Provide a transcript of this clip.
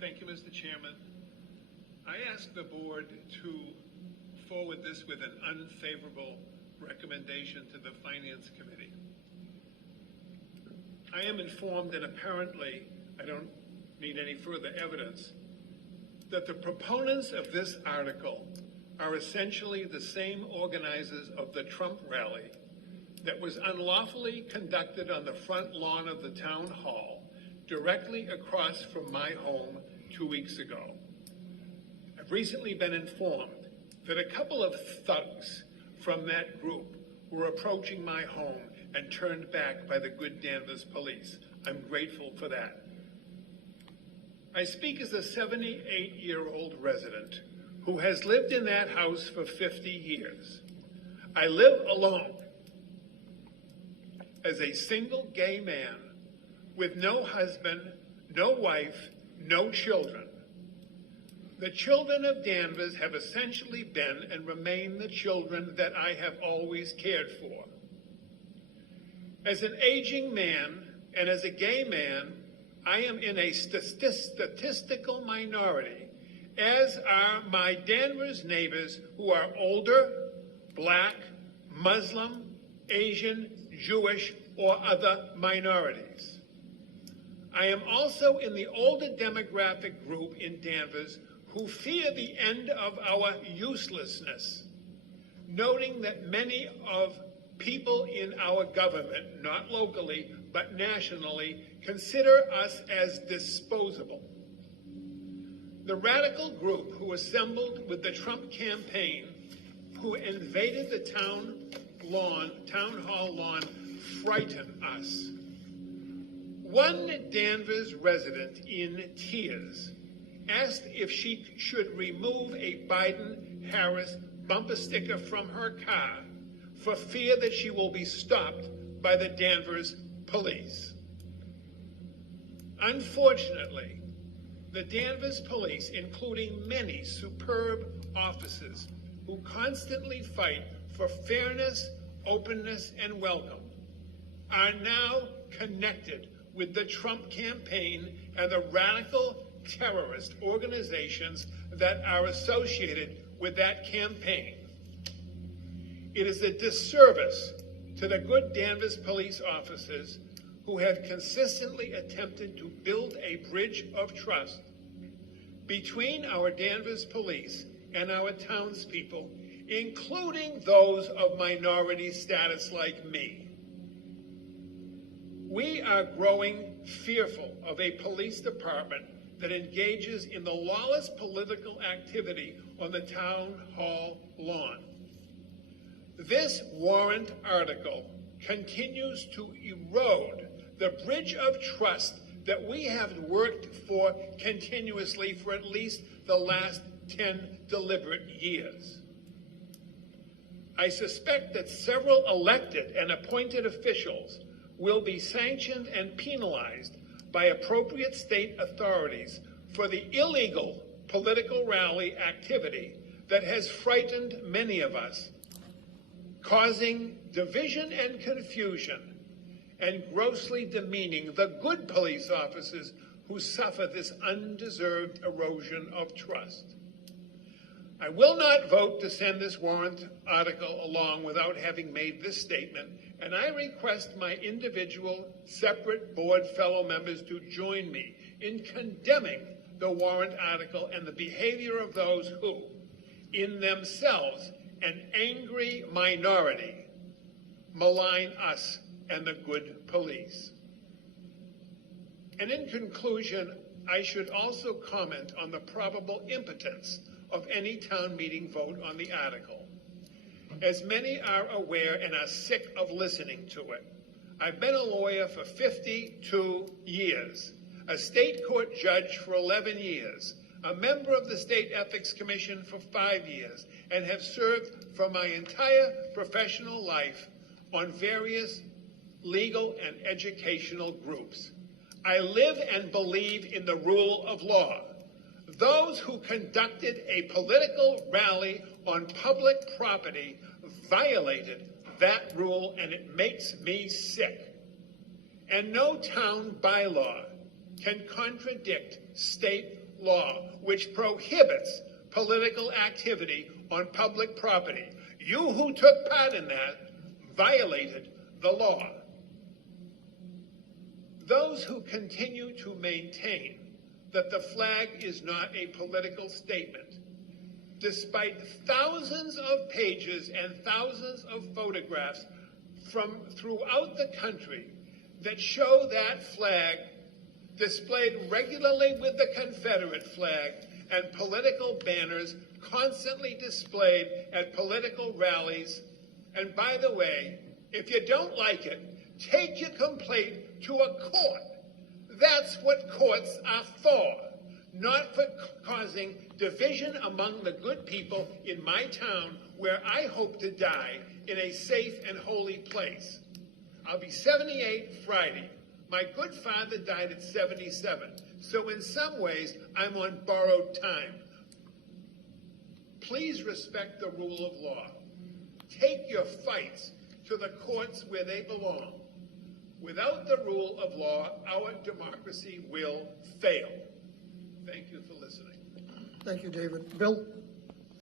Thank you, Mr. Chairman. I ask the board to forward this with an unfavorable recommendation to the Finance Committee. I am informed, and apparently I don't need any further evidence, that the proponents of this article are essentially the same organizers of the Trump rally that was unlawfully conducted on the front lawn of the town hall directly across from my home 2 weeks ago. I've recently been informed that a couple of thugs from that group were approaching my home and turned back by the good Danvers police. I'm grateful for that. I speak as a 78-year-old resident who has lived in that house for 50 years. I live alone as a single gay man with no husband, no wife, no children. The children of Danvers have essentially been and remain the children that I have always cared for. As an aging man and as a gay man, I am in a statistical minority, as are my Danvers neighbors who are older, Black, Muslim, Asian, Jewish, or other minorities. I am also in the older demographic group in Danvers who fear the end of our uselessness, noting that many of people in our government, not locally, but nationally, consider us as disposable. The radical group who assembled with the Trump campaign, who invaded the town hall lawn, frighten us. One Danvers resident in tears asked if she should remove a Biden-Harris bumper sticker from her car for fear that she will be stopped by the Danvers police. Unfortunately, the Danvers police, including many superb officers who constantly fight for fairness, openness, and welcome, are now connected with the Trump campaign and the radical terrorist organizations that are associated with that campaign. It is a disservice to the good Danvers police officers who have consistently attempted to build a bridge of trust between our Danvers police and our townspeople, including those of minority status like me. We are growing fearful of a police department that engages in the lawless political activity on the town hall lawn. This warrant article continues to erode the bridge of trust that we have worked for continuously for at least the last 10 deliberate years. I suspect that several elected and appointed officials will be sanctioned and penalized by appropriate state authorities for the illegal political rally activity that has frightened many of us, causing division and confusion and grossly demeaning the good police officers who suffer this undeserved erosion of trust. I will not vote to send this warrant article along without having made this statement, and I request my individual separate board fellow members to join me in condemning the warrant article and the behavior of those who, in themselves an angry minority, malign us and the good police. And in conclusion, I should also comment on the probable impotence of any town meeting vote on the article. As many are aware and are sick of listening to it, I've been a lawyer for 52 years, a state court judge for 11 years, a member of the State Ethics Commission for 5 years, and have served for my entire professional life on various legal and educational groups. I live and believe in the rule of law. Those who conducted a political rally on public property violated that rule, and it makes me sick. And no town bylaw can contradict state law which prohibits political activity on public property. You who took part in that violated the law. Those who continue to maintain that the flag is not a political statement, despite thousands of pages and thousands of photographs from throughout the country that show that flag displayed regularly with the Confederate flag and political banners constantly displayed at political rallies. And by the way, if you don't like it, take your complaint to a court. That's what courts are for, not for causing division among the good people in my town where I hope to die in a safe and holy place. I'll be 78 Friday. My good father died at 77, so in some ways I'm on borrowed time. Please respect the rule of law. Take your fights to the courts where they belong. Without the rule of law, our democracy will fail. Thank you for listening. Thank you, David. Bill?